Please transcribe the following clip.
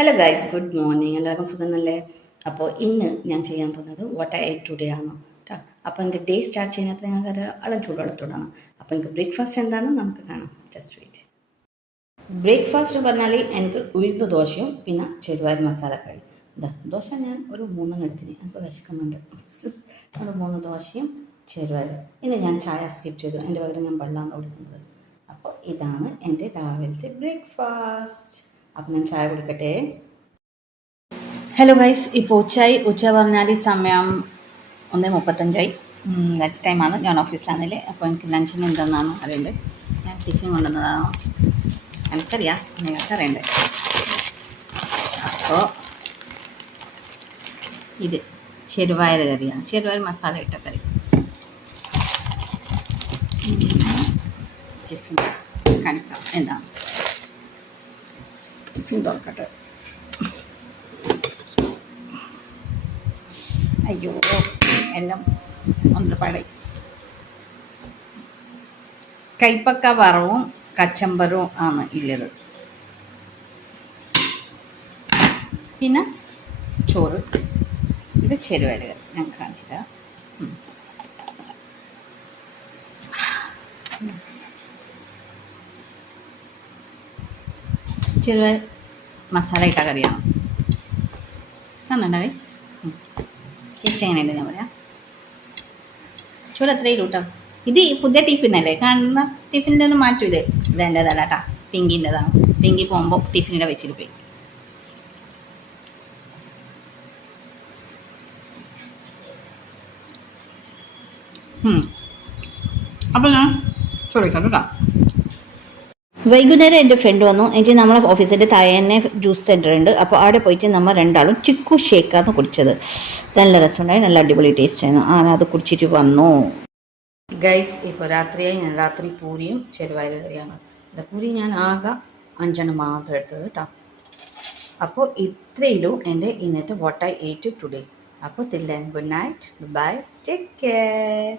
Hello guys, good morning. എല്ലാവർക്കും സുഖം നല്ലേ? അപ്പോൾ ഇന്ന് ഞാൻ ചെയ്യാൻ പോകുന്നത് വാട്ട് ഐ ഏറ്റ് ടുഡേ ആണ് കേട്ടോ. അപ്പോൾ എനിക്ക് ഡേ സ്റ്റാർട്ട് ചെയ്യുന്നത് ഞങ്ങൾക്ക് അളം ചൂടുവെള്ളത്തോടാണ്. അപ്പോൾ എനിക്ക് ബ്രേക്ക്ഫാസ്റ്റ് എന്താണെന്ന് നമുക്ക് കാണാം. Just wait. ബ്രേക്ക്ഫാസ്റ്റ് പറഞ്ഞാൽ എനിക്ക് ഉഴുന്ന ദോശയും പിന്നെ ചെറുപയർ മസാലക്കറി. ദോശ ഞാൻ ഒരു 3 എടുത്തിന്, എനിക്ക് വിശക്കുന്നുണ്ട്. ഒരു 3 ദോശയും ചെറുപയർ. ഇന്ന് ഞാൻ ചായ സ്കിപ്പ് ചെയ്തു, എൻ്റെ പകരം ഞാൻ വെള്ളമാണ് കൊടുക്കുന്നത്. അപ്പോൾ ഇതാണ് എൻ്റെ രാവിലത്തെ ബ്രേക്ക്ഫാസ്റ്റ്. അപ്പം ഞാൻ ചായ കുടിക്കട്ടെ. ഹലോ ഗൈസ്, ഇപ്പോൾ ഉച്ച പറഞ്ഞാൽ സമയം 1:35 ലഞ്ച് ടൈമാണ്. ഞാൻ ഓഫീസിലാണെന്നില്ലേ. അപ്പോൾ എനിക്ക് ലഞ്ചിന് എന്തെന്നാണ് അറിയേണ്ടത്. ഞാൻ ടിഫിൻ കൊണ്ടുവന്നതാണോ എനിക്കറിയാം, നിങ്ങൾക്ക് അറിയണ്ടേ. അപ്പോൾ ഇത് ചെറുപയർ കറിയാണ്, ചെറുപയർ മസാല ഇട്ട കറി. ടിഫിൻ കാണിക്കാം എന്താണ്. ടിഫിൻ തുറക്കട്ടെ. അയ്യോ, എല്ലാം ഒന്നുപാടെ. കൈപ്പക്ക വറവും കച്ചമ്പറും ആണ് ഉള്ളത്. പിന്നെ ചോറ്. ഇത് ചെറുപയർ കറി ഞാൻ കാണിച്ചില്ല. ചെറുപയർ മസാല ഇട്ട കറിയാണ്. കാണണ്ട ഗൈസ്, ടേസ്റ്റ് എങ്ങനെയുണ്ട് ഞാൻ പറയാം. ചോറ് എത്രയും കൂട്ടാം. ഇത് പുതിയ ടിഫിനല്ലേ, കാണുന്ന ടിഫിൻ്റെ ഒന്നും മാറ്റൂലേ. ഇത് എൻ്റെതല്ല കേട്ടാ, പിങ്കിൻ്റെതാണ്. പിങ്കി പോകുമ്പോൾ ടിഫിനിടെ വെച്ചിട്ട് പോയി. അപ്പോൾ ഞാൻ ചോദിക്കാം കേട്ടോ. വൈകുന്നേരം എൻ്റെ ഫ്രണ്ട് വന്നു. എനിക്ക് നമ്മളെ ഓഫീസിൻ്റെ താഴെ തന്നെ ജ്യൂസ് സെൻറ്റർ ഉണ്ട്. അപ്പോൾ അവിടെ പോയിട്ട് നമ്മൾ രണ്ടാളും ചിക്കു ഷേക്കാണ് കുടിച്ചത്. നല്ല രസമുണ്ടായി, നല്ല അടിപൊളി ടേസ്റ്റ് ആയിരുന്നു. അത് കുടിച്ചിട്ട് വന്നു. ഗൈസ്, ഇപ്പോൾ രാത്രിയായി. ഞാൻ രാത്രി പൂരിയും ചെറുപയർ കറിയാണ്. പൂരി ഞാൻ ആകെ 5 മാത്രം എടുത്തത് കേട്ടോ. അപ്പോൾ ഇത്രയിലും എൻ്റെ ഇന്നത്തെ വാട്ട് ഐ ഏറ്റ് ടുഡേ. അപ്പോൾ till then good night, bye, take care.